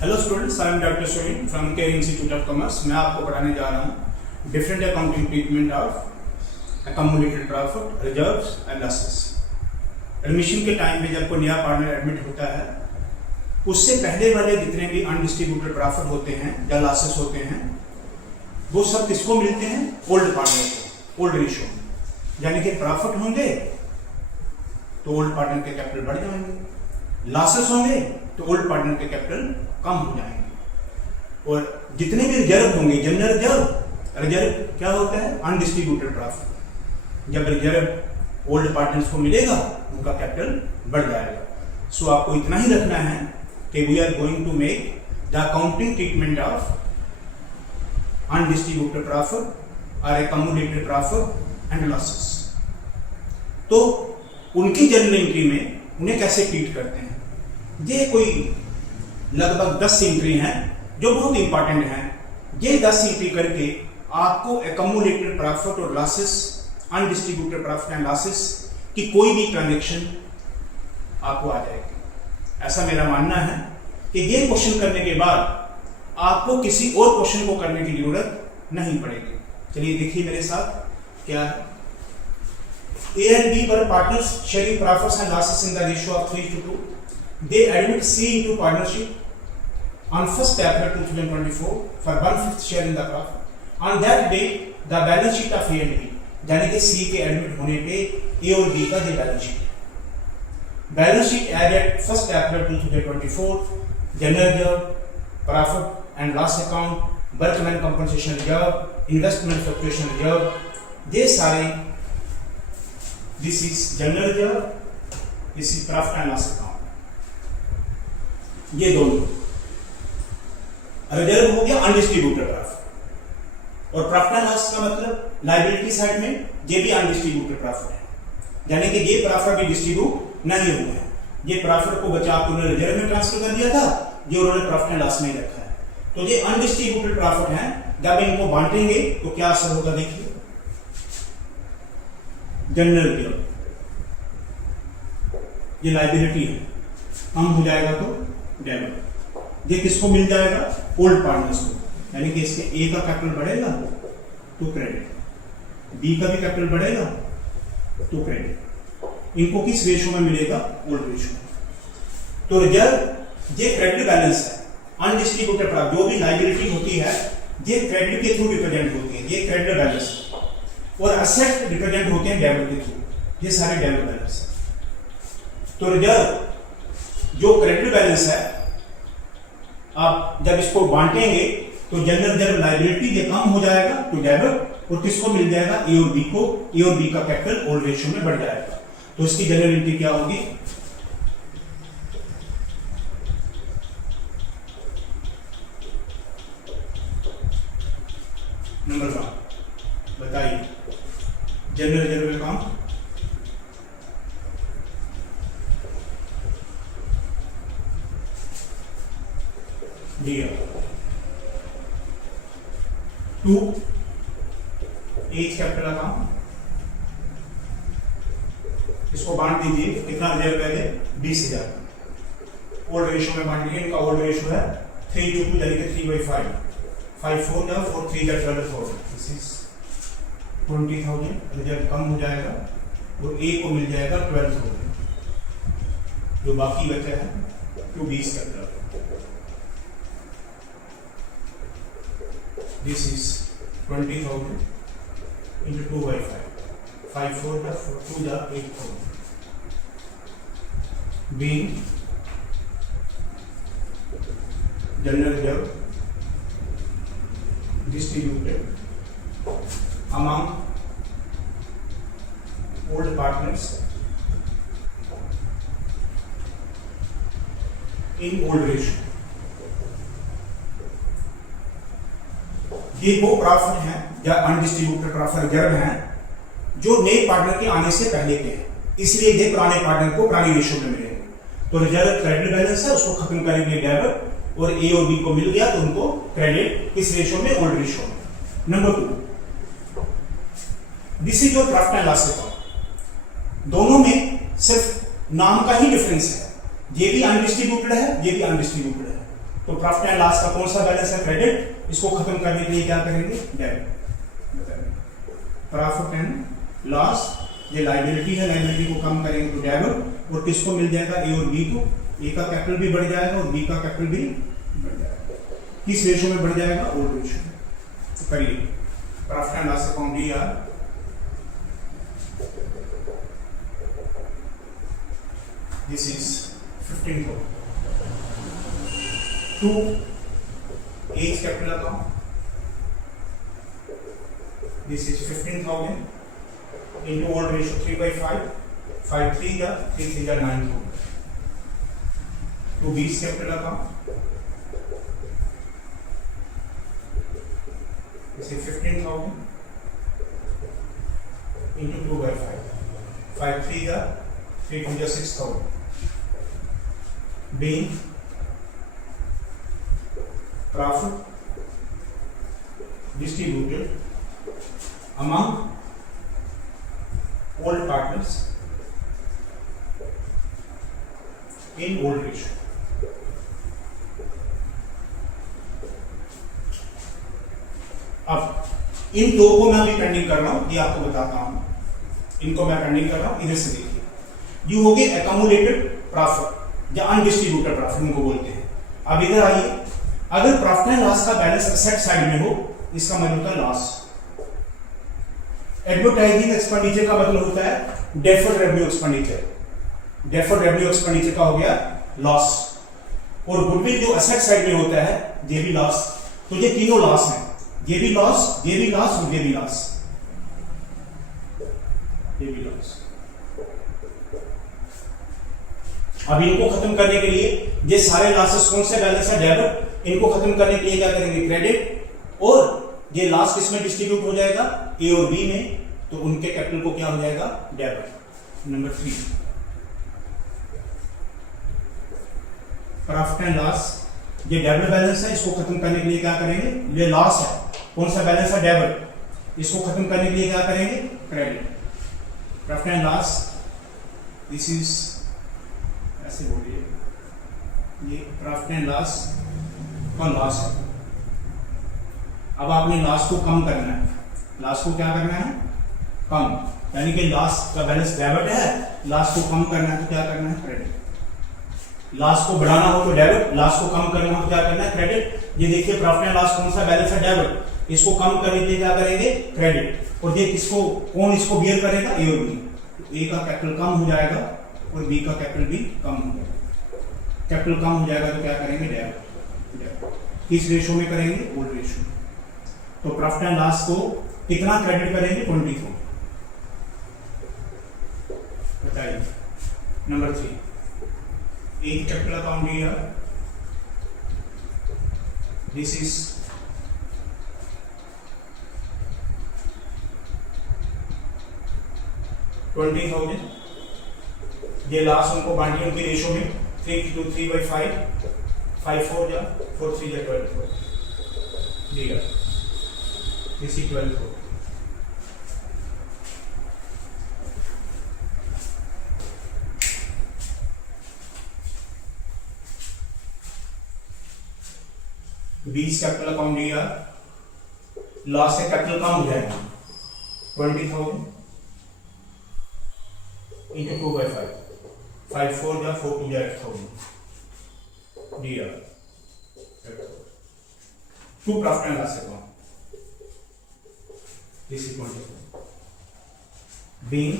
Hello students, I am doctor Sunil from care institute of commerce. मैं आपको पढ़ाने जा रहा हूँ different accounting treatment of accumulated profit, reserves and losses. Admission के टाइम पे जब कोई नया पार्टनर एडमिट होता है, उससे पहले वाले जितने भी अनडिस्ट्रीब्यूटेड प्रॉफिट होते हैं या लॉसेस होते हैं, वो सब किसको मिलते हैं? ओल्ड पार्टनर को, ओल्ड रेशियो। यानी कि प्रॉफिट होंगे तो ओल्ड पार्टनर के कैपिटल बढ़ जाएंगे, लॉसेस होंगे तो ओल्ड पार्टनर के कैपिटल कम हो जाएंगे। और जितने भी रिजर्व होंगे, जनरल रिजर्व क्या होता है? Undistributed profit. जब रिजर्व ओल्ड पार्टनर्स को मिलेगा, उनका कैपिटल बढ़ जाएगा। सो आपको इतना ही रखना है कि we are going to make the accounting treatment of undistributed profit और अकम्युलेटेड प्रॉफिट एंड लॉसेस। तो उनकी जर्नल एंट्री में उन्हें कैसे ट्रीट करते हैं? ये कोई लगभग 10 एंट्री हैं जो बहुत इंपॉर्टेंट हैं। ये 10 एंट्री करके आपको अकम्युलेटेड प्रॉफिट और losses, undistributed profit and losses की कोई भी ट्रांजैक्शन आपको आ जाएगी। ऐसा मेरा मानना है कि ये क्वेश्चन करने के बाद आपको किसी और क्वेश्चन को करने की जरूरत नहीं पड़ेगी। चलिए देखिए मेरे साथ क्या है। A and B were partners sharing profits and losses in the ratio of 3:2. They admit C into partnership on 1st April 2024 for 1/5 share in the profit. On that day, the balance sheet of A and B, यानी कि C के admit होने पे A और B का ये balance sheet है। Balance sheet as at 1st April 2024, general reserve, profit and loss account, workman compensation reserve, investment fluctuation reserve, ये सारे this is general reserve, this is profit and loss account. ये दोनों reserve हो गया undistributed profit, और profit and loss का मतलब liability side में ये भी अनडिस्ट्रीब्यूटेड प्रॉफिट है, यानी कि ये प्रॉफिट भी डिस्ट्रीब्यूट नहीं हुआ है। ये प्रॉफिट को बचा के उन्होंने रिजर्व में ट्रांसफर कर दिया था, ये उन्होंने प्रॉफिट एंड लॉस में ही रखा है। तो ये अनडिस्ट्रीब्यूटेड प्रॉफिट है। जब इनको बांटेंगे तो क्या असर होगा? देखिए, जनरल रिजर्व ये लायबिलिटी है, कम हो जाएगा तो डेबिट। ये किसको मिल जाएगा? ओल्ड पार्टनर्स को। यानी कि इसके ए का कैपिटल बढ़ेगा तो क्रेडिट, बी का भी कैपिटल बढ़ेगा तो क्रेडिट। इनको किस रेशो में मिलेगा? ओल्ड रेशो में। तो रिजर्व ये क्रेडिट बैलेंस है। अनडिस्ट्रीब्यूटेड प्रॉफिट जो भी लायबिलिटी होती है, ये क्रेडिट के थ्रू रिप्रेजेंट होती है, ये क्रेडिट बैलेंस है। और असेट रिप्रेजेंट होते हैं डेबिट के थ्रू, ये सारे डेबिट बैलेंस है। तो रिजर्व जो क्रेडिट बैलेंस है, आप जब इसको बांटेंगे तो जनरल रिजर्व लायबिलिटी ये कम हो जाएगा तो डेबिट, और किसको मिल जाएगा? ए और बी को। ए और बी का कैपिटल ओल्ड रेशियो में बढ़ जाएगा। तो इसकी जनरल एंट्री क्या होगी? नंबर 1 बताइए, जनरल रिजर्व अकाउंट दिया 2 एज कैपिटल अकाउंट, इसको बांट दीजिए। कितना रिजर्व पहले? 20,000। ओल्ड रेशियो में बांट दीजिए। इनका ओल्ड रेशियो है 3:2, यानी कि 3/5। 5 4 या 4 3 या 12,000। This is 20,000। रिजर्व कम हो जाएगा और ए को मिल जाएगा 12,000। जो बाकी बचा है 2 20 capital. This is 20,000 into 2/5. 5 4 plus 4 2 जा 8,000. Being general reserve distributed among old partners in old ratio. ये वो प्रॉफिट हैं या अनडिस्ट्रीब्यूटेड प्रॉफिट रिजर्व हैं जो नए पार्टनर के आने से पहले के हैं, इसलिए ये पुराने पार्टनर को पुरानी रेशियो में मिलेंगे। तो रिजर्व क्रेडिट बैलेंस है, उसको खत्म करेंगे डेबिट, और ए और बी को मिल गया तो उनको क्रेडिट किस रेशियो में? ओल्ड रेशियो में। Number 2, this is your profit and loss account. दोनों में सिर्फ नाम का ही डिफरेंस है। ये भी अनडिस्ट्रीब्यूटेड है, ये भी अनडिस्ट्रीब्यूटेड है। तो प्रॉफिट एंड लॉस का कौन सा बैलेंस है? क्रेडिट। इसको खत्म करने के लिए क्या करेंगे? डेबिट। प्रॉफिट एंड लॉस, ये लायबिलिटी है, लायबिलिटी को कम करेंगे तो डेबिट, और किसको मिल जाएगा? ए और बी को। ए का कैपिटल भी बढ़ जाएगा और बी का कैपिटल भी बढ़ जाएगा। किस रेशो में बढ़ जाएगा? ओल्ड रेशो में। तो करिए profit and loss account D R this is 15,000 to A's capital account, this is 15,000 into old ratio 3/5, 5 3 या 3 3 या 9,000 to B's capital account, this is 15,000 into 2/5, 5 3 या 3 2 या 6,000 being profit distributed among old partners in old ratio. अब इन दो को मैं अभी pending कर रहा हूं, ये आपको बताता हूं। इनको मैं पेंडिंग कर रहा हूं, इधर से देखिए। ये हो गए एक्यूमुलेटेड प्रॉफिट या अनडिस्ट्रीब्यूटेड प्रॉफिट इनको बोलते हैं। अब इधर आइए, अगर प्रॉफिट एंड लॉस का बैलेंस एसेट साइड में हो, इसका मतलब होता है लॉस। एडवर्टाइजिंग एक्सपेंडिचर का मतलब होता है deferred revenue expenditure. Deferred revenue expenditure का हो गया लॉस। और गुडविल जो एसेट साइड में होता है, ये भी लॉस। तो ये तीनों लॉस हैं, ये भी लॉस, ये भी लॉस और ये भी लॉस, ये भी लॉस। अब इनको खत्म करने के लिए, ये सारे लॉसेस कौन से बैलेंस है? डेबिट। इनको खत्म करने के लिए क्या करेंगे? क्रेडिट। और ये लॉस किस में डिस्ट्रीब्यूट हो जाएगा? ए और बी में। तो उनके कैपिटल को क्या हो जाएगा? Debit. Number 3 profit and loss, ये डेबिट बैलेंस है, इसको खत्म करने के लिए क्या करेंगे? ये लॉस है, कौन सा बैलेंस है? डेबिट। इसको खत्म करने के लिए क्या करेंगे? Credit. Profit and loss, this is, ऐसे बोलिए, ये प्रॉफिट एंड लॉस का लॉस है। अब आपने लॉस को कम करना है। लॉस को क्या करना है? कम। यानी कि लॉस का बैलेंस डेबिट है, लॉस को कम करना है तो क्या करना है? क्रेडिट। लॉस को बढ़ाना हो तो डेबिट, लॉस को कम करना हो तो क्या करना है? क्रेडिट। ये देखिए प्रॉफिट एंड लॉस कौन सा बैलेंस है? डेबिट। इसको कम करने के लिए क्या करेंगे? क्रेडिट। और ये किसको, कौन इसको बियर करेगा? ए और बी। ए का कैपिटल कम हो जाएगा और बी का कैपिटल भी कम हो जाएगा। कैपिटल कम हो जाएगा तो क्या करेंगे? डेबिट। किस रेशो में करेंगे? Old ratio. तो प्रॉफिट एंड लॉस को कितना क्रेडिट करेंगे? 24। बताइए। नंबर 3 एक कैपिटल अकाउंट दिया, दिस इज 20,000। ये लास्ट उनको बांटिए उनकी रेशो में 3 to 3/5, 5 4 या 4 3 या 12 दिया, दिस इज 12। बीस कैपिटल अकाउंट दिया, लॉस से कैपिटल कम हो जाएगा 20,000 into 2/5, 5 4 या 4 2 या 8,000 दिया। To profit and loss account, this is 20,000 being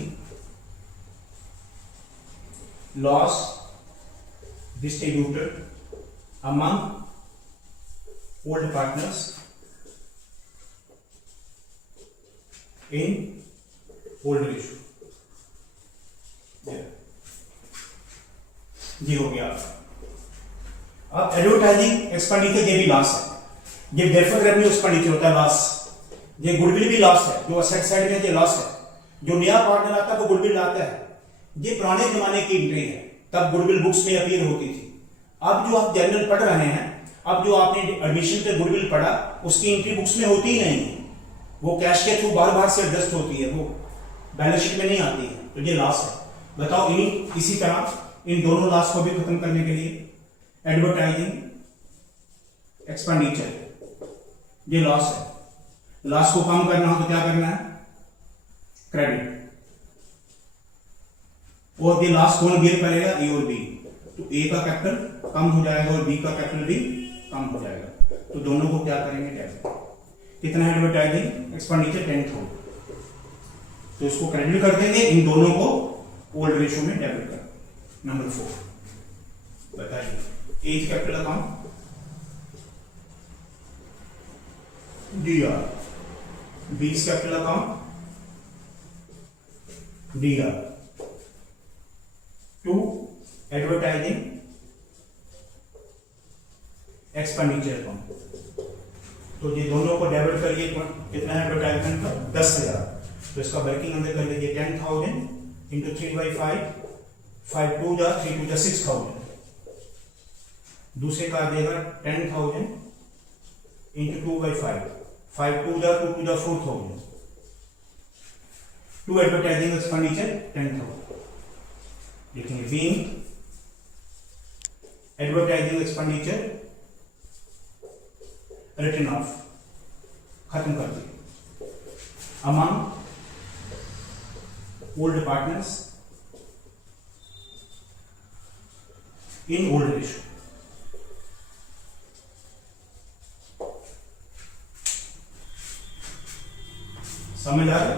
loss distributed among old partners in old ratio। ये हो गया। अब एडवर्टाइजिंग एक्सपेंडिचर ये भी लॉस है, ये डेफर्ड रेवेन्यू एक्सपेंडिचर होता है लॉस, ये गुडविल भी लॉस है, जो असेट साइड में ये लॉस है। जो नया पार्टनर आता है वो गुडविल लाता है, ये पुराने जमाने की एंट्री है, तब गुडविल बुक्स में अपीयर होती थी। अब जो आप जनरल पढ़ रहे हैं, अब जो आपने एडमिशन पे गुडविल पढ़ा, उसकी एंट्री बुक्स में होती ही नहीं है, वो कैश के थ्रू बार बार से एडजस्ट होती है, वो बैलेंस शीट में नहीं आती है, तो ये लॉस है। बताओ इसी तरह इन दोनों लॉस को भी खत्म करने के लिए एडवर्टाइजिंग एक्सपेंडिचर, ये लॉस है। लॉस को कम करना हो तो क्या करना है? क्रेडिट। और ये लॉस कौन बेयर करेगा? ए और बी। तो ए का कैपिटल कम हो जाएगा और बी का कैपिटल भी कम हो जाएगा, तो दोनों को क्या करेंगे? डेबिट। कितना है एडवर्टाइजिंग एक्सपेंडिचर? 10,000, तो इसको क्रेडिट कर देंगे, इन दोनों को ओल्ड रेशियो में डेबिट कर। नंबर 4 बताइए, A's capital account DR, B's capital account DR, to advertising expenditure account, तो ये दोनों को डेबिट करिए। कितना है एडवर्टाइजमेंट का? 10,000, तो इसका वर्किंग अंदर कर लीजिए 10,000 इंटू 3/5, 5 2 जा 3 2 जा 6,000। दूसरे का आ जाएगा 10,000 इंटू 2/5, 5 2 जा 2 2 जा 4,000। टू एडवर्टाइजिंग एक्सपेंडिचर 10,000 लिखेंगे। Being advertising expenditure written off, खत्म कर दिए। Among old partners in old ratio. समझ आ रहा है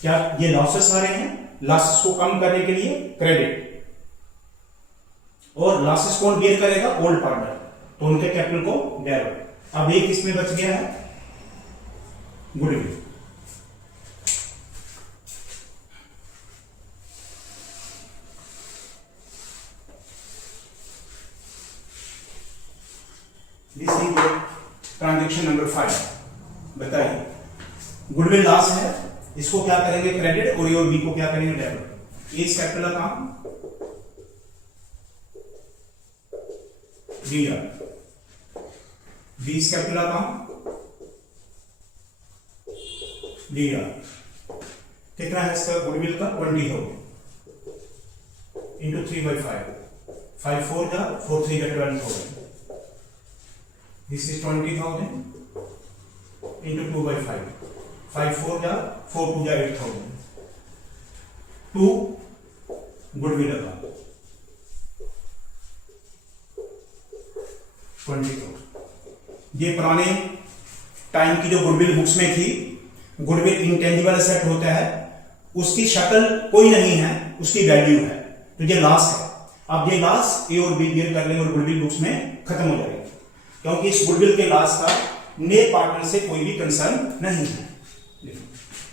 क्या? ये लॉसेस आ रहे हैं, लॉसेस को कम करने के लिए क्रेडिट, और लॉसेस कौन बेयर करेगा? ओल्ड पार्टनर, तो उनके कैपिटल को डेबिट। अब एक इसमें बच गया है goodwill. This is transaction number 5। बताइए, गुडविल लॉस है, इसको क्या करेंगे? क्रेडिट, और ए और बी को क्या करेंगे? Debit. A's capital account DR, B's capital account DR. कितना है इसका गुडविल का? 20,000 इंटू 3/5, 5 4 जा 4 3 जा 12,000। दिस इज 20,000 इंटू 2/5, 5 4 जा 4 2 जा 8,000। To goodwill account 20,000। ये पुराने टाइम की जो गुडविल बुक्स में थी, गुडविल इंटेंजिबल एसेट होता है, उसकी शक्ल कोई नहीं है, उसकी वैल्यू है, तो ये लॉस है। अब ये लॉस ए और बी बेयर कर लेंगे और गुडविल बुक्स में खत्म हो जाएगा, क्योंकि इस गुडविल के लॉस का नए पार्टनर से कोई भी कंसर्न नहीं है।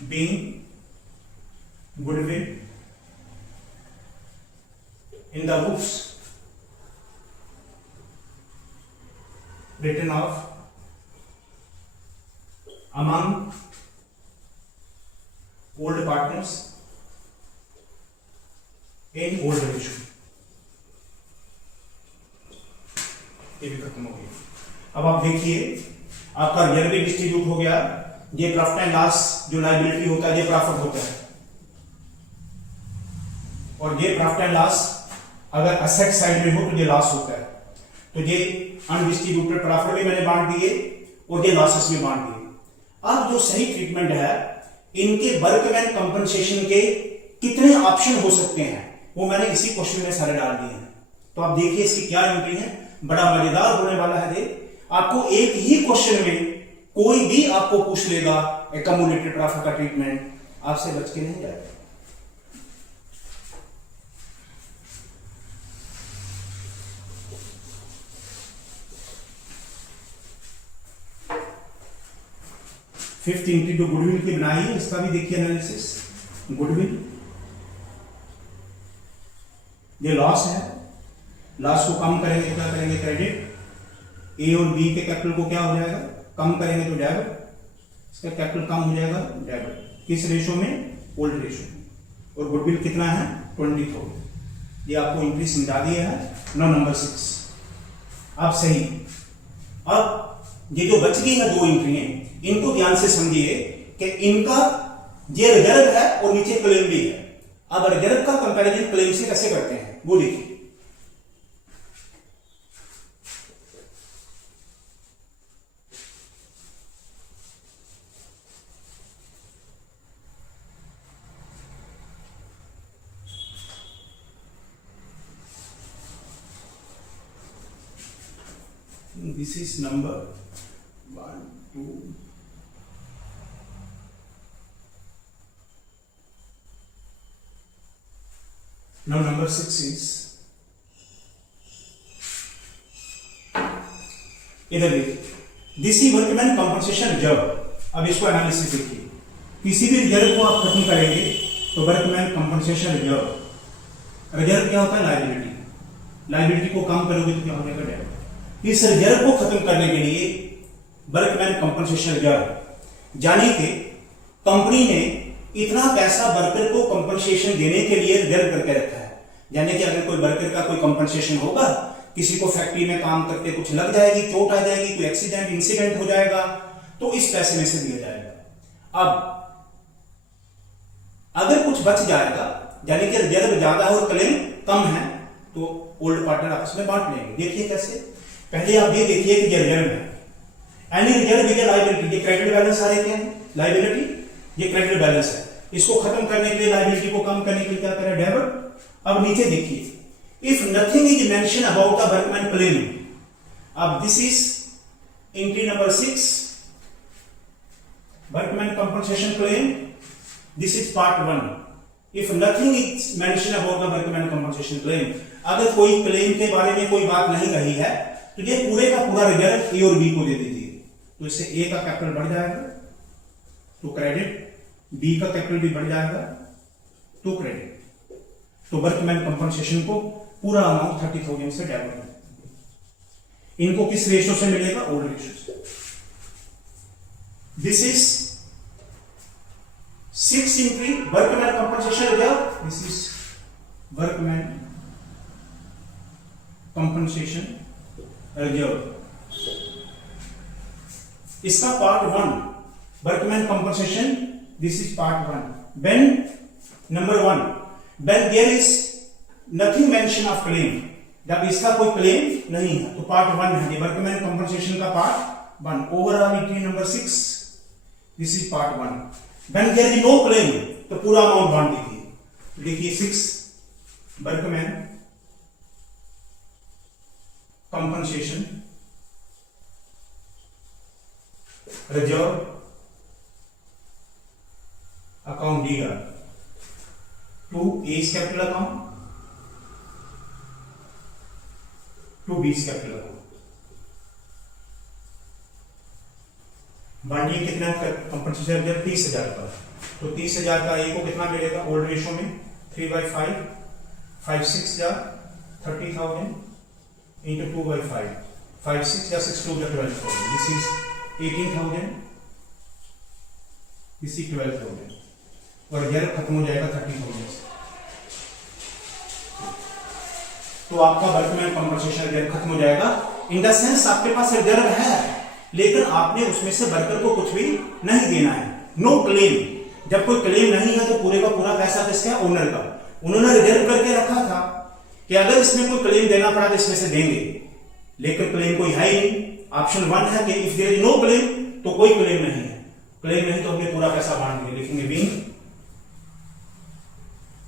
Being goodwill in the books written off among old partners in old ratio। ये भी खत्म हो गया। अब आप देखिए, आपका रिजर्व डिस्ट्रीब्यूट हो गया। ये प्रॉफिट एंड लॉस जो लायबिलिटी होता है, ये प्रॉफिट होता है, और ये प्रॉफिट एंड लॉस अगर असेट साइड में हो तो ये लॉस होता है। तो ये अनडिस्ट्रीब्यूटेड प्रॉफिट भी मैंने बांट दिए और ये लॉसेस भी बांट दिए। अब जो सही ट्रीटमेंट है, इनके वर्कमैन कंपनसेशन के कितने ऑप्शन हो सकते हैं, वो मैंने इसी क्वेश्चन में सारे डाल दिए हैं। तो आप देखिए इसकी क्या एंट्री है, बड़ा मजेदार होने वाला है। ये आपको एक ही क्वेश्चन में कोई भी आपको पूछ लेगा एक्यूमुलेटेड प्रॉफिट का ट्रीटमेंट, आपसे बच के नहीं जाएगा। फिफ्थ एंट्री जो गुडविल की बनाई है, इसका भी देखिए एनालिसिस। गुडविल ये लॉस है, लॉस को कम करेंगे, क्या करेंगे? क्रेडिट। ए और बी के कैपिटल को क्या हो जाएगा? कम करेंगे तो डेबिट। इसका कैपिटल कम हो जाएगा, डेबिट। किस रेशो में? ओल्ड रेशो में। और गुडविल कितना है? 20,000। ये आपको एंट्री समझा दिया है। No number 6। अब सही, अब ये जो बच गई है दो एंट्री, इनको ध्यान से समझिए कि इनका ये रिजर्व है और नीचे क्लेम भी है। अब रिजर्व का कंपैरिजन क्लेम से कैसे करते हैं वो देखिए। This is number 1 2 now number 6 is इधर देखिए this is workman compensation reserve. अब इसको एनालिसिस देखिए, किसी भी रिजर्व को आप खत्म करेंगे तो वर्कमैन कंपनसेशन रिजर्व, रिजर्व क्या होता है लायबिलिटी, लायबिलिटी को कम करोगे तो क्या हो जाएगा डेबिट। इस रिजर्व को खत्म करने के लिए वर्कमैन कंपनसेशन रिजर्व, यानी कि कंपनी ने इतना पैसा वर्कर को कंपनसेशन देने के लिए रिजर्व करके रखा है, यानी कि अगर कोई वर्कर का कोई कंपनसेशन होगा, किसी को फैक्ट्री में काम करते कुछ लग जाएगी, चोट आ जाएगी, कोई एक्सीडेंट इंसिडेंट हो जाएगा, तो इस पैसे में से दिया जाएगा। अब अगर कुछ बच जाएगा, यानी कि रिजर्व ज्यादा है और क्लेम कम है, तो ओल्ड पार्टनर आपस में बांट लेंगे। देखिए कैसे, पहले आप ये देखिए कि ये रिजर्व है, एनी रिजर्व इज लायबिलिटी, ये क्रेडिट बैलेंस आ रहे क्या है लायबिलिटी, ये क्रेडिट बैलेंस है, इसको खत्म करने के लिए लायबिलिटी को कम करने के लिए क्या करें डेबिट। अब नीचे देखिए, if nothing is mention about the workman claim, अब this is entry number 6 workman compensation claim, this is part 1। If nothing is mention about the workman compensation claim, अगर कोई क्लेम के बारे में कोई बात नहीं कही है तो ये पूरे का पूरा रिजर्व ए और बी को दे दीजिए, तो इससे ए का कैपिटल बढ़ जाएगा तो क्रेडिट, बी का कैपिटल भी बढ़ जाएगा तो क्रेडिट, तो वर्कमैन कंपनसेशन को पूरा अमाउंट 30,000 से डेबिट है। इनको किस रेशो से मिलेगा, ओल्ड रेशो से। This is 6 entry workman compensation reserve, this is workman compensation reserve. इसका part 1 workman compensation, this is part 1। When number 1 when there is nothing mention of claim, जब इसका कोई क्लेम नहीं है तो पार्ट 1 है, वर्कमैन कंपनसेशन का part 1। Overall entry number 6, this is part 1। when there is no claim तो पूरा अमाउंट बांट दीजिए, देखिए 6 workman compensation reserve account D to A's capital account to B's capital account। बांटिए कितना कंपनसेशन रिजर्व 30,000 का, तो 30,000 का ए को कितना मिलेगा ओल्ड रेशो में 3/5, 5 6 जा 30,000 into 2/5, 5 6 जा 6 2 जा 12,000, this is 18,000, this is 12,000, और रिजर्व खत्म हो जाएगा 30,000 से। तो आपका वर्कमैन कंपनसेशन रिजर्व खत्म हो जाएगा, इन द सेंस आपके पास रिजर्व है लेकिन आपने उसमें से वर्कर को कुछ भी नहीं देना है, नो क्लेम। जब कोई क्लेम नहीं है तो पूरे का पूरा पैसा किसका, ओनर का। उन्होंने रिजर्व करके रखा था कि अगर इसमें कोई क्लेम देना पड़ा तो इसमें से देंगे, लेकिन क्लेम कोई है ही नहीं। ऑप्शन 1 है कि if there is no claim, तो कोई क्लेम नहीं है, क्लेम नहीं तो हमने पूरा पैसा बांट दिया। लिखेंगे being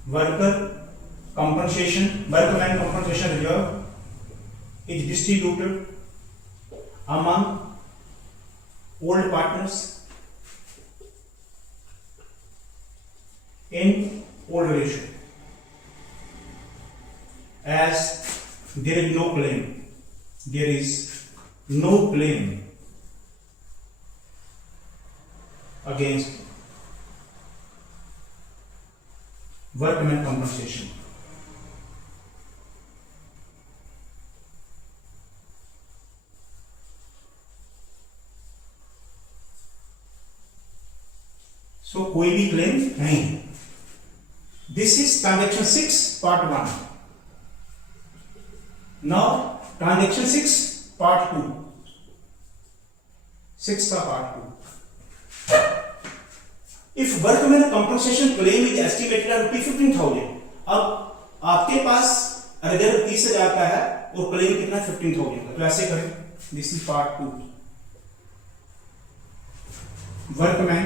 worker compensation, workman compensation reserve is distributed among old partners in old ratio as there is no claim, there is no claim against workman compensation। सो कोई भी क्लेम नहीं है। This is transaction 6 part 1। Now transaction 6 part 2, 6 का part 2। If workman compensation claim is estimated at ₹15,000, अब आपके पास reserve 30,000 का है और क्लेम कितना 15,000 का, तो ऐसे करें, this is part 2। Workman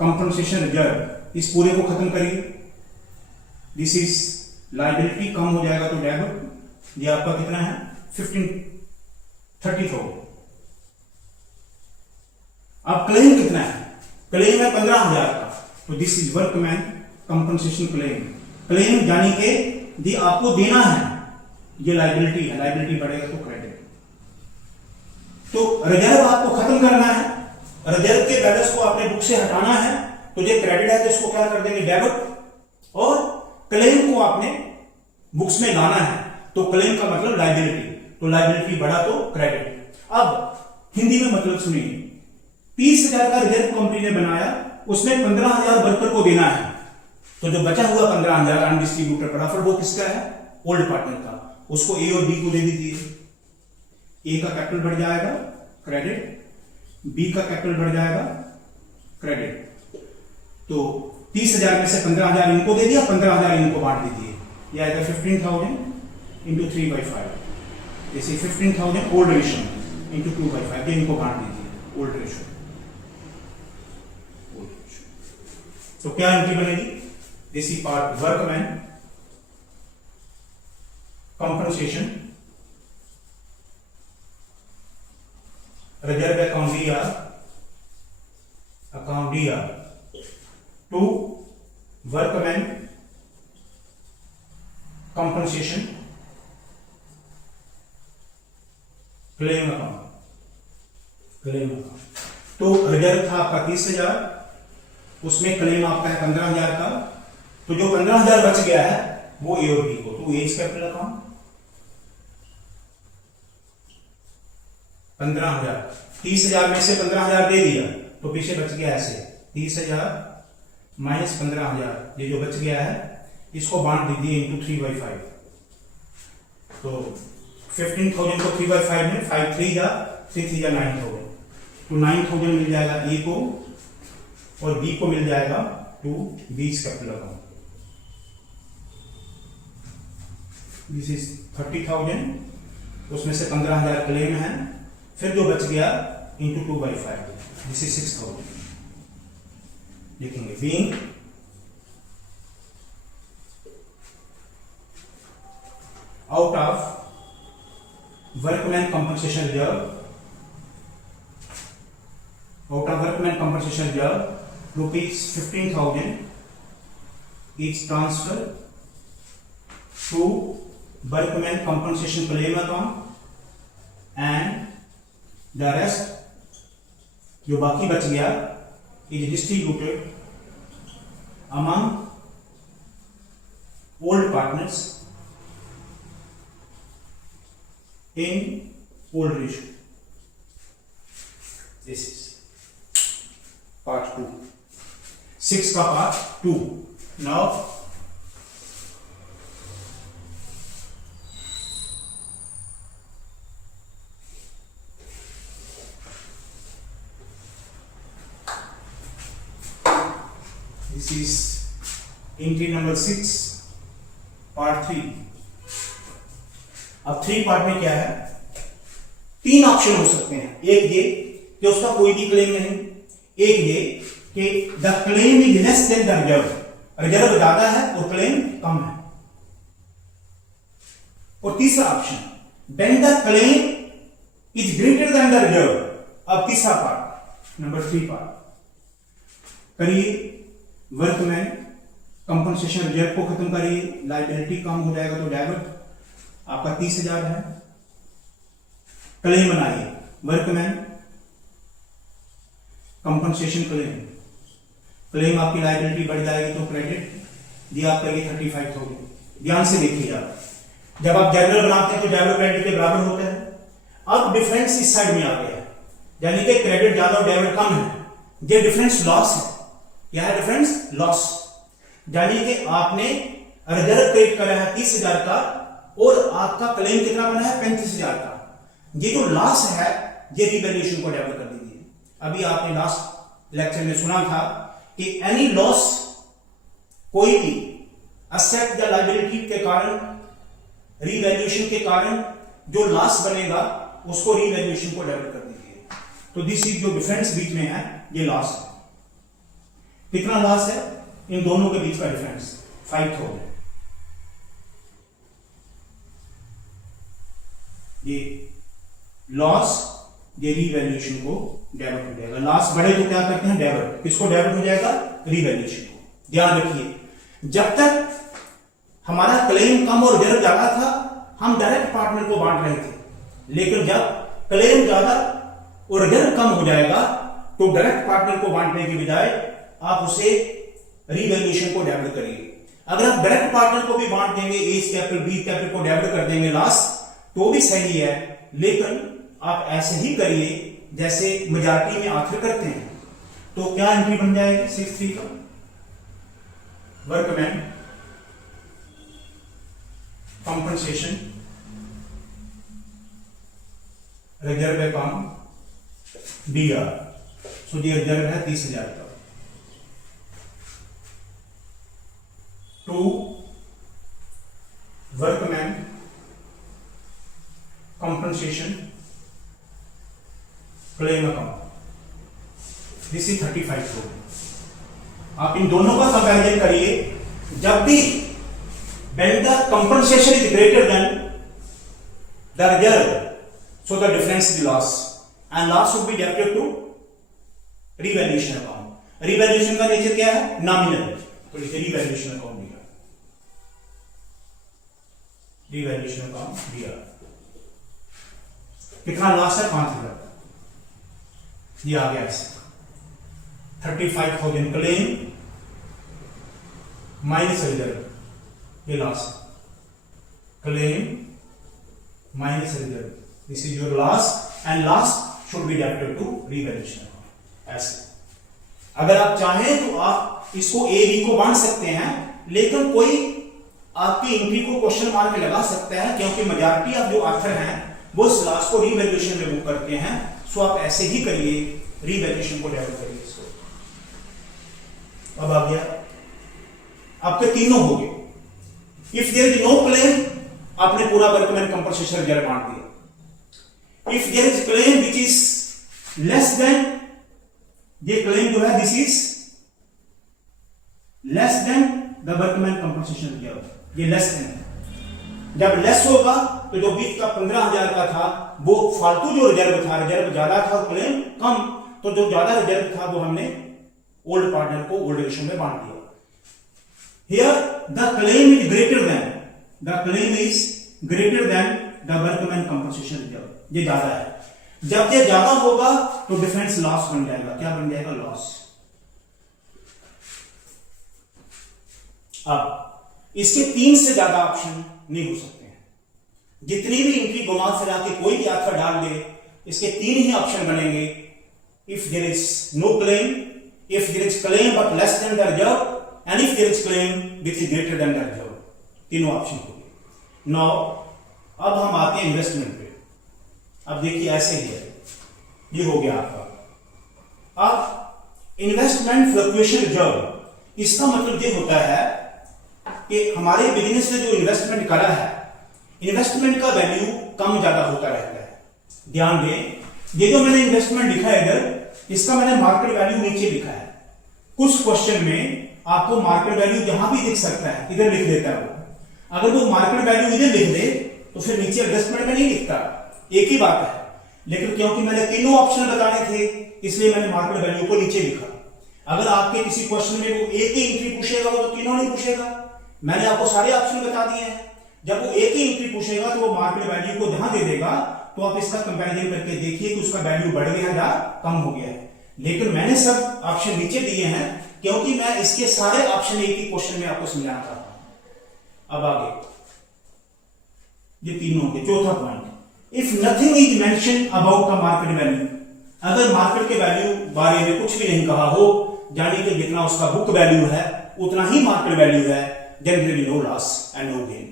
compensation reserve, इस पूरे को खत्म करिए, दिस इज लायबिलिटी, कम हो जाएगा तो डेबिट, ये आपका कितना है 30,000। अब क्लेम कितना है? क्लेम है 15,000 का, तो this is workman compensation claim. Claim यानी कि आपको देना है, ये लायबिलिटी है, लायबिलिटी बढ़ेगा तो क्रेडिट। तो रिजर्व आपको खत्म करना है, रिजर्व के बैलेंस को आपने बुक से हटाना है, तो ये क्रेडिट है तो इसको क्या कर देंगे, डेबिट। और क्लेम को आपने बुक्स में लाना है, तो क्लेम का मतलब लायबिलिटी, तो लायबिलिटी बढ़ा तो क्रेडिट। अब हिंदी में मतलब सुनिए, 30,000 का रिजर्व कंपनी ने बनाया, उसमें 15,000 वर्कर को देना है, तो जो बचा हुआ 15,000 अनडिस्ट्रीब्यूटेड प्रॉफिट वो किसका है, ओल्ड पार्टनर का, उसको ए और बी को दे दीजिए। ए का कैपिटल बढ़ जाएगा क्रेडिट, बी का कैपिटल बढ़ जाएगा क्रेडिट। तो 30,000 में से 15,000 इनको दे दिया, 15,000 इनको बांट दीजिए, ये आएगा 15,000 इंटू 3/5, जैसे 15,000 ओल्ड रेशियो इंटू 2/5, ये इनको बांट दीजिए ओल्ड रेशियो। तो क्या एंट्री बनेगी, this part workman compensation reserve account दिया to workman compensation claim account. तो रिजर्व था आपका 30,000, उसमें क्लेम आपका है 15,000 का, तो जो 15,000 बच गया है वो ए और बी को, तो एज कैपिटल अकाउंट 15,000, 30,000 में से 15,000 दे दिया, तो पीछे बच गया ऐसे 30,000 माइनस 15,000, ये जो बच गया है इसको बांट दीजिए इंटू 3/5। तो 15,000 को 3/5 में 5 3 जा 3 जा 9,000, तो 9,000 मिल जाएगा ए को और बी को मिल जाएगा टू बीज कैपिटल अकाउंट। दिस इज 30,000, उसमें से 15,000 क्लेम है, फिर जो बच गया इंटू 2/5, दिस इज 6,000। लिखेंगे being out of workman compensation reserve, out of workman compensation reserve, rupees 15,000 is transferred to workman compensation claim account and the rest जो बाकी बच गया is distributed among old partners in old ratio. This is part 2, 6 का part 2। Now this is entry number 6 part 3। अब 3 part में क्या है, 3 option हो सकते हैं, एक ये कि उसका कोई भी क्लेम नहीं, एक ये कि the claim is less than the reserve, reserve ज्यादा है और क्लेम कम है, और तीसरा option when the claim is greater than the reserve. अब तीसरा पार्ट नंबर 3 पार्ट करिए, वर्कमैन कंपनसेशन रिजर्व को खत्म करिए, लायबिलिटी कम हो जाएगा तो डेबिट आपका 30,000 है, क्लेम बनाइए वर्कमैन कंपनसेशन क्लेम आपकी लायबिलिटी बढ़ जाएगी तो क्रेडिट, दिया आपका ये 35,000। ध्यान से देखिएगा, जब आप जनरल बनाते हैं तो डेबिट क्रेडिट के बराबर होता है। अब डिफरेंस इस साइड में आ गया, यानी कि क्रेडिट ज्यादा और डेबिट कम है, ये डिफरेंस लॉस है। क्या है डिफरेंस? लॉस। यानी कि आपने रिजर्व क्रिएट करा है 30,000 का और आपका क्लेम कितना बना है 35,000 का, ये जो लॉस है ये रिवैल्यूएशन को डेवलप कर दीजिए। अभी आपने लास्ट लेक्चर में सुना था कि एनी लॉस, कोई भी असेट या लायबिलिटी के कारण, रिवैल्यूएशन के कारण जो लॉस बनेगा उसको रिवैल्यूएशन को डेवलप कर दीजिए। तो दिस इज जो डिफरेंस बीच में है ये लॉस है। कितना लॉस है? इन दोनों के बीच का डिफरेंस 5,000। ये लॉस ये रीवैल्यूएशन को डेबिट हो जाएगा। लॉस बढ़े तो क्या करते हैं, डेबिट। किसको डेबिट हो जाएगा, रीवैल्यूएशन को। ध्यान रखिए, जब तक हमारा क्लेम कम और रिजर्व ज्यादा था हम डायरेक्ट पार्टनर को बांट रहे थे, लेकिन जब क्लेम ज्यादा और रिजर्व कम हो जाएगा तो डायरेक्ट पार्टनर को बांटने की बजाय आप उसे रीवैल्यूएशन को डेबिट करिए। अगर आप डायरेक्ट पार्टनर को भी बांट देंगे, ए कैपिटल बी कैपिटल को डेबिट कर देंगे लॉस, तो भी सही है, लेकिन आप ऐसे ही करिए जैसे मेजॉरिटी में आखिर करते हैं। तो क्या एंट्री बन जाएगी 6.3 का, workman compensation reserve account DR. So ये रिजर्व है 30,000 का। To workman compensation claim account, this is 35 crore। आप इन दोनों का कंपैरिजन करिए। जब भी when the compensation is greater than the reserve, so the difference is loss and loss should be debited to revaluation account। revaluation का nature क्या है, nominal, तो इसे revaluation account दिया, revaluation account दिया। कितना लॉस है, 5,000 का, ये आ गया ऐसे 35,000 क्लेम माइनस रिजर्व, ये loss claim minus reserve, this is your loss and loss should be debited to revaluation account. ऐसे अगर आप चाहें तो आप इसको ए बी को बांट सकते हैं, लेकिन कोई आपकी एंट्री को क्वेश्चन मार्क में लगा सकता है, क्योंकि मेजॉरिटी ऑफ जो ऑथर हैं वो इस लॉस को रीवैल्यूएशन में बुक करते हैं। सो आप ऐसे ही करिए, रीवैल्यूएशन को डेबिट करिए इसको। अब आ गया आपके तीनों हो गए। If there is no claim, आपने पूरा वर्कमैन कंपनसेशन रिजर्व बांट दिया। If there is claim which is less than, ये क्लेम जो है this is less than the workman compensation reserve, ये लेस देन। जब लेस होगा तो जो बीच का 15,000 का था वो फालतू जो रिजर्व था, रिजर्व ज्यादा था और क्लेम कम, तो जो ज्यादा रिजर्व था वो हमने ओल्ड पार्टनर को ओल्ड रेशो में बांट दिया। Here the claim is greater than, the claim is greater than the workman compensation reserve, ये ज्यादा है। जब ये ज्यादा होगा तो डिफरेंस लॉस बन जाएगा। क्या बन जाएगा, लॉस। अब इसके 3 से ज्यादा ऑप्शन नहीं हो सकते हैं। जितनी भी एंट्री घुमा फिरा के कोई भी ऑफर डाल दे, इसके 3 ही ऑप्शन बनेंगे। If there is no claim, if there is claim but less than the reserve, and if there is claim which is greater than the reserve, तीनों ऑप्शन हो गए। नाउ अब हम आते हैं इन्वेस्टमेंट पे। अब देखिए ऐसे ही है, ये हो गया आपका। अब इन्वेस्टमेंट फ्लक्चुएशन रिजर्व, इसका मतलब ये होता है कि हमारे बिजनेस ने जो इन्वेस्टमेंट करा है, इन्वेस्टमेंट का वैल्यू कम ज्यादा होता रहता है। ध्यान दें, ये जो मैंने इन्वेस्टमेंट लिखा है इधर, इसका मैंने मार्केट वैल्यू नीचे लिखा है। कुछ क्वेश्चन में आपको मार्केट वैल्यू जहां भी दिख सकता है, इधर लिख देता है वो। अगर वो मार्केट वैल्यू इधर लिख दे तो फिर नीचे एडजस्टमेंट में नहीं लिखता, एक ही बात है। लेकिन क्योंकि मैंने तीनों ऑप्शन बताने थे, इसलिए मैंने मार्केट वैल्यू को नीचे लिखा। अगर आपके किसी क्वेश्चन में वो एक ही एंट्री पूछेगा, वो तो तीनों नहीं पूछेगा। मैंने आपको सारे ऑप्शन बता दिए हैं। जब वो एक ही एंट्री पूछेगा तो वो मार्केट वैल्यू को जहां दे देगा, तो आप इसका कंपैरिजन करके देखिए कि उसका वैल्यू बढ़ गया या कम हो गया है। लेकिन मैंने सब ऑप्शन नीचे दिए हैं क्योंकि मैं इसके सारे ऑप्शन एक ही क्वेश्चन में आपको समझाना चाहता हूं। अब आगे ये तीनों के चौथा point, if nothing is mention about the market value, अगर मार्केट के वैल्यू बारे में कुछ भी नहीं कहा हो, यानी कि जितना उसका बुक वैल्यू है उतना ही मार्केट वैल्यू है, then there is no loss and no gain.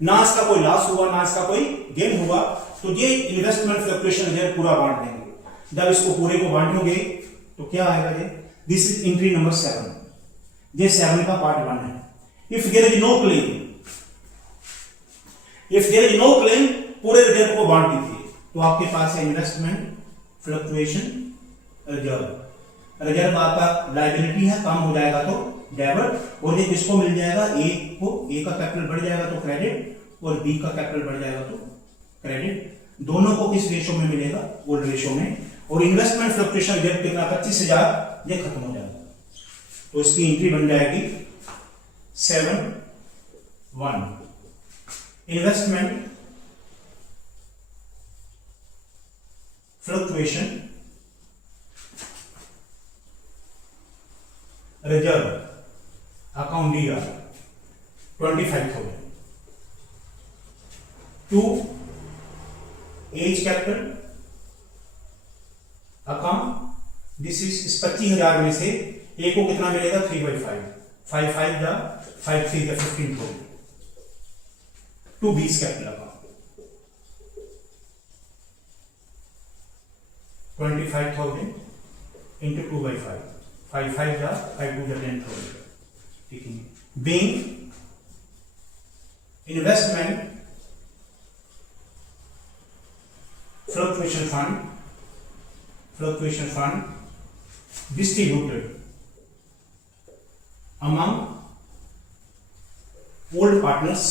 ना इसका कोई लॉस हुआ ना इसका कोई गेन हुआ, तो ये इन्वेस्टमेंट फ्लक्चुएशन रिजर्व पूरा बांट देंगे। जब इसको पूरे को बांटोगे तो क्या आएगा, ये दिस इज एंट्री नंबर 7, ये 7 का पार्ट 1 है। If there is no claim, if there is no claim, पूरे रिजर्व को बांट दीजिए, तो आपके पास है इन्वेस्टमेंट फ्लक्चुएशन रिजर्व। रिजर्व आपका लायबिलिटी है, कम हो जाएगा तो डेबिट, और ये किसको मिल जाएगा, ए को, ए का कैपिटल बढ़ जाएगा तो क्रेडिट, और बी का कैपिटल बढ़ जाएगा तो क्रेडिट। दोनों को किस रेशो में मिलेगा? ओल्ड रेशो में। और इन्वेस्टमेंट फ्लक्चुएशन जब कितना 25,000 ये खत्म हो जाएगा, तो इसकी एंट्री बन जाएगी 7(1). Investment fluctuation reserve account D 25,000 to A's capital account. This is इस 25,000 में से ए को कितना मिलेगा? 3/5, 5 जा 5 3 जा 15,000 to B's capital account 25,000 into 2/5, 5 5 जा 5 2 जा 10,000। ठीक है। Being investment fluctuation fund distributed among old partners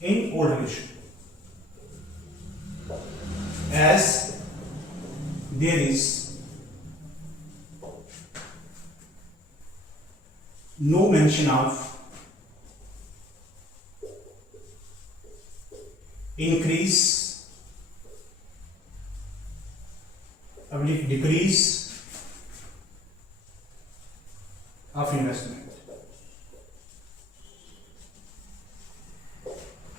in old relation, as there is no mention of increase, decrease of investment।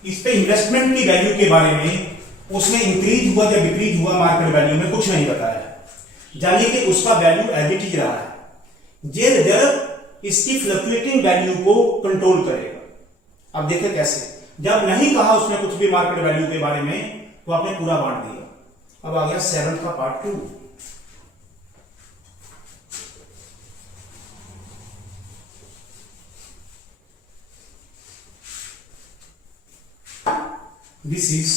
इस पे इन्वेस्टमेंट की वैल्यू के बारे में उसमें इंक्रीज हुआ या डिक्रीज हुआ मार्केट वैल्यू में कुछ नहीं बताया, यानी कि उसका वैल्यू एज इट इज रहा है। ये रिजर्व इसकी फ्लक्चुएटिंग वैल्यू को कंट्रोल करेगा। अब देखिए कैसे, जब नहीं कहा उसने कुछ भी मार्केट वैल्यू के बारे में तो आपने पूरा बांट दिया। अब आ गया 7 का पार्ट 2। This is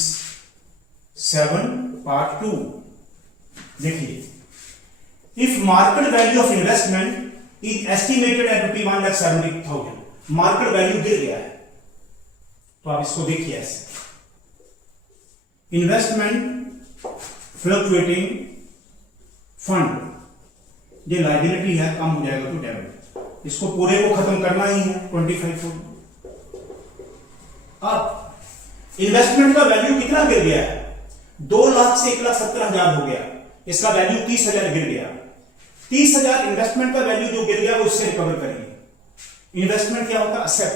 7 part 2। देखिए, if market value of investment is estimated at ₹1,70,000, market value गिर गया है, तो आप इसको देखिए ऐसे, इन्वेस्टमेंट फ्लक्चुएटिंग फंड, ये लायबिलिटी है, कम हो जाएगा तो डेबिट, इसको पूरे को खत्म करना ही है 25। अब इन्वेस्टमेंट का वैल्यू कितना गिर गया है? 2 लाख से 1,70,000 हो गया, इसका वैल्यू 30,000 गिर गया। 30,000 इन्वेस्टमेंट का वैल्यू जो गिर गया वो इससे रिकवर करेंगे। इन्वेस्टमेंट क्या होता है? असेट,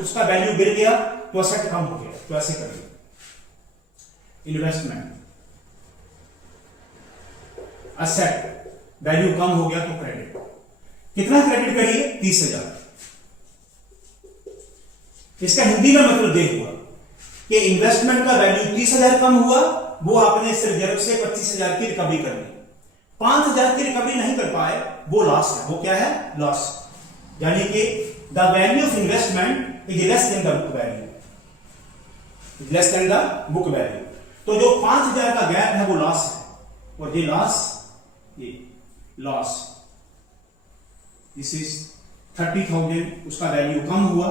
उसका वैल्यू गिर गया तो असेट कम हो गया, तो ऐसे करिए, इन्वेस्टमेंट असेट वैल्यू कम हो गया तो क्रेडिट, कितना क्रेडिट करिए? 30,000। इसका हिंदी में मतलब देख हुआ कि इन्वेस्टमेंट का वैल्यू 30,000 कम हुआ, वो आपने इस रिजर्व से 25,000 की रिकवरी कर ली। 5,000 की रिकवरी नहीं कर पाए, वो लॉस है। वो क्या है? लॉस। यानी कि the value of investment is less than the book value, less than the book value. तो जो 5,000 का गैप है वो लॉस है, और ये लॉस, ये लॉस, दिस इज 30,000, उसका वैल्यू कम हुआ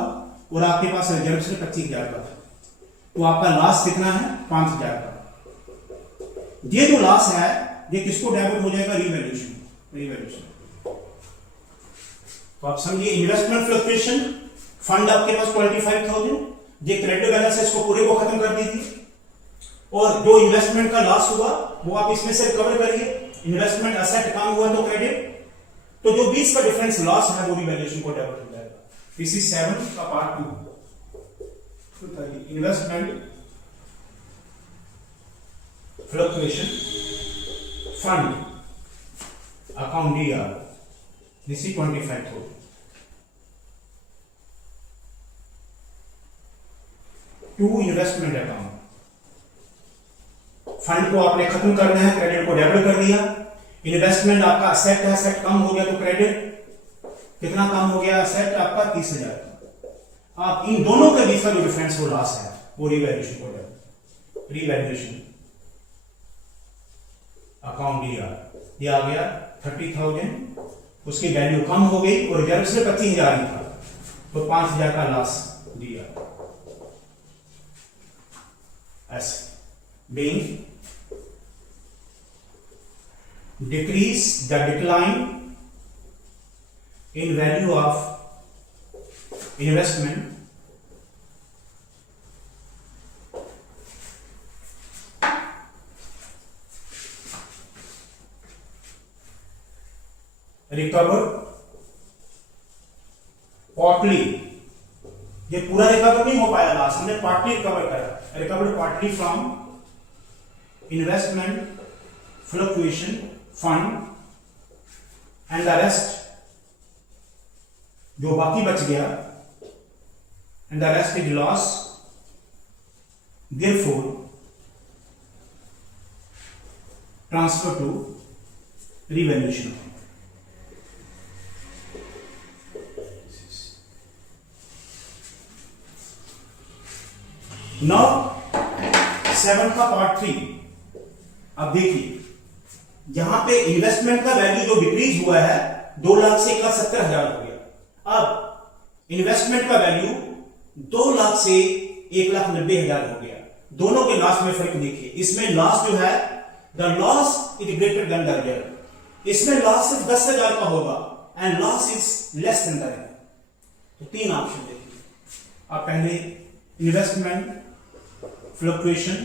और आपके पास रिजर्व से 25,000 का था, तो आपका लॉस कितना है? 5,000 का। ये जो लॉस है ये किसको डेबिट हो जाएगा? रिवैल्यूएशन। तो आप समझिए, इन्वेस्टमेंट फ्लक्चुएशन फंड आपके पास 25,000, ये क्रेडिट बैलेंस है, इसको पूरे को खत्म कर दीजिए, और जो इन्वेस्टमेंट का लॉस हुआ वो आप इसमें से कवर करिए। इन्वेस्टमेंट असेट कम हुआ तो क्रेडिट, तो जो 20 का डिफरेंस लॉस है वो रिवैल्यूएशन को डेबिट हो जाएगा। दिस इज 7 का part 2। Investment fluctuation fund account DR, this is 25,000 to investment account. Fund को आपने खत्म करना है, क्रेडिट को डेबिट कर दिया। इन्वेस्टमेंट आपका असेट है, असेट कम हो गया तो क्रेडिट, कितना कम हो गया? असेट आपका 30,000। आप इन दोनों के बीच का जो डिफरेंस वो लॉस है, वो रिवैल्यूएशन को रिवैल्यूएशन अकाउंट ये आ गया 30,000, उसकी वैल्यू कम हो गई और रिजर्व से 25,000 ही था, तो 5,000 का लॉस दिया। ऐसे being decrease the decline in value of investment recover partly, ये पूरा रिकवर नहीं हो पाया, लास्ट हमने पार्टली रिकवर करा, recovered partly from investment fluctuation fund and the rest, जो बाकी बच गया, and the rest is loss, therefore transfer to revaluation. Now 7 का पार्ट 3। अब देखिए यहां पे इन्वेस्टमेंट का वैल्यू जो डिक्रीज हुआ है 2 लाख से 1,70,000 हो गया। अब इन्वेस्टमेंट का वैल्यू 2 लाख से 1,90,000 हो गया। दोनों के लॉस में फर्क देखिए, इसमें लॉस जो है the loss is greater than the reserve, इसमें लॉस सिर्फ 10,000 का होगा and loss is less than the reserve. तो 3 ऑप्शन देखिए। अब पहले इन्वेस्टमेंट फ्लक्चुएशन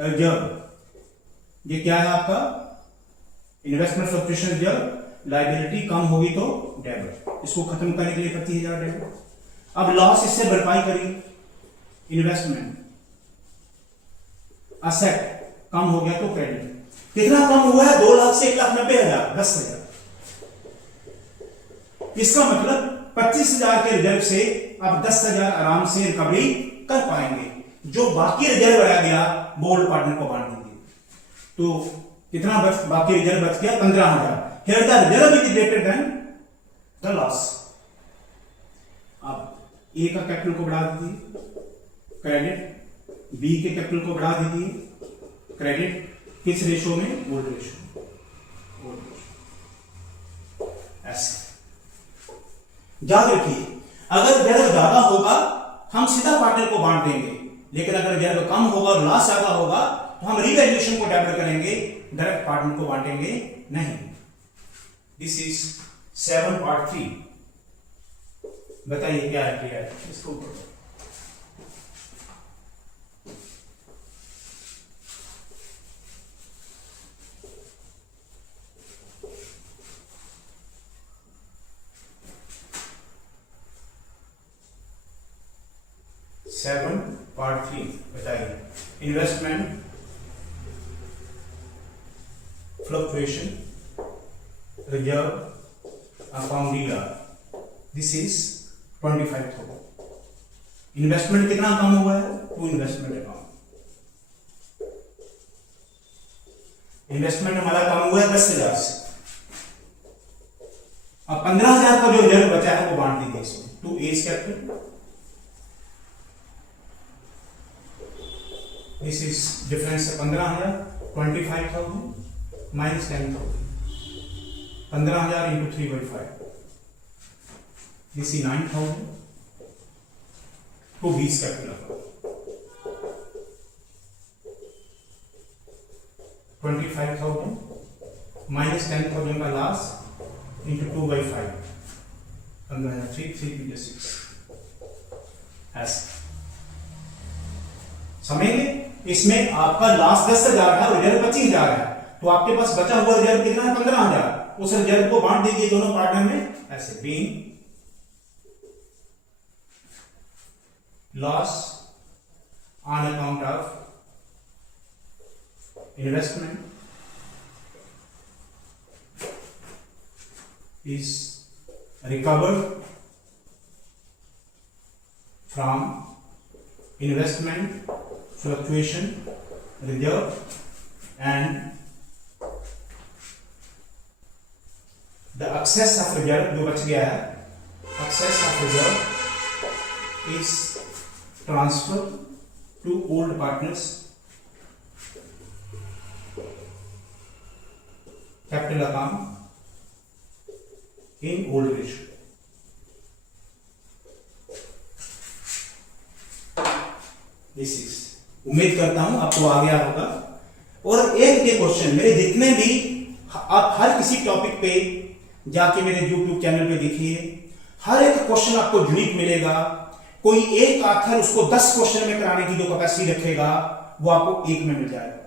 रिजर्व, ये क्या है आपका इन्वेस्टमेंट फ्लक्चुएशन रिजर्व, लायबिलिटी कम होगी तो डेबिट, इसको खत्म करने के लिए 25,000 डेबिट। अब लॉस इससे भरपाई करेंगे, इन्वेस्टमेंट असेट कम हो गया तो क्रेडिट, कितना कम हुआ है 2 लाख से 1,90,000, 10,000। इसका मतलब 25,000 के रिजर्व से अब 10,000 आराम से रिकवरी कर पाएंगे। जो बाकी रिजर्व रह गया बोर्ड पार्टनर को बांट देंगे, तो कितना बाकी रिजर्व बच गया 15,000। Here the reserve is greater than the loss. अब ए का कैपिटल को बढ़ा दीजिए क्रेडिट, बी के कैपिटल को बढ़ा दीजिए क्रेडिट, किस रेशो में, ओल्ड रेशो। ऐसे याद रखिए अगर रिजर्व ज्यादा होगा हम सीधा पार्टनर को बांट देंगे, लेकिन अगर रिजर्व कम होगा और लॉस ज्यादा होगा तो हम रिवैल्यूएशन को डेबिट करेंगे, डायरेक्ट पार्टनर को बांटेंगे नहीं। This is 7 part 3। बताइए क्या है इसको ऊपर। पार्ट 3 बताइए। Investment fluctuation reserve account D R, this is 25,000। Investment कितना कम हुआ है, टू इन्वेस्टमेंट अकाउंट, इन्वेस्टमेंट हमारा कम हुआ है 10,000 से। अब 15,000 का जो रिजर्व बचा है वो बांट दीजिए इसमें, to A's capital, this is difference है 15,000, 25,000 minus 10,000, 15,000 into 3/5, this is 9,000 to B's capital, 25,000 minus 10,000 का लॉस इंटू 2/5, 15,000, 3 ऐसे समझेंगे। इसमें आपका लॉस 10,000 है, रिजर्व 25,000 है, तो आपके पास बचा हुआ रिजर्व कितना है 15,000, उस रिजर्व को बांट दीजिए दोनों पार्टनर में ऐसे। Being loss on account of investment is recovered from investment fluctuation reserve and the excess of reserve जो बच गया है, excess of reserve is transferred to old partners, capital account in old ratio. This is, उम्मीद करता हूं आपको आ गया होगा। और एक ये क्वेश्चन मेरे जितने भी, आप हर किसी टॉपिक पे जाके मेरे YouTube चैनल पे देखिए, हर एक क्वेश्चन आपको यूनिक मिलेगा। कोई एक आखिर उसको 10 क्वेश्चन में कराने की जो कैपेसिटी रखेगा वो आपको एक में मिल जाएगा।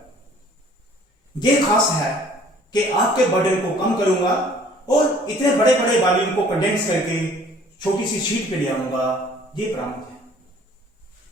ये खास है कि आपके बर्डन को कम करूंगा और इतने बड़े बड़े वॉल्यूम को कंडेंस करके छोटी सी शीट पे ले आऊंगा, ये प्रारंभ है।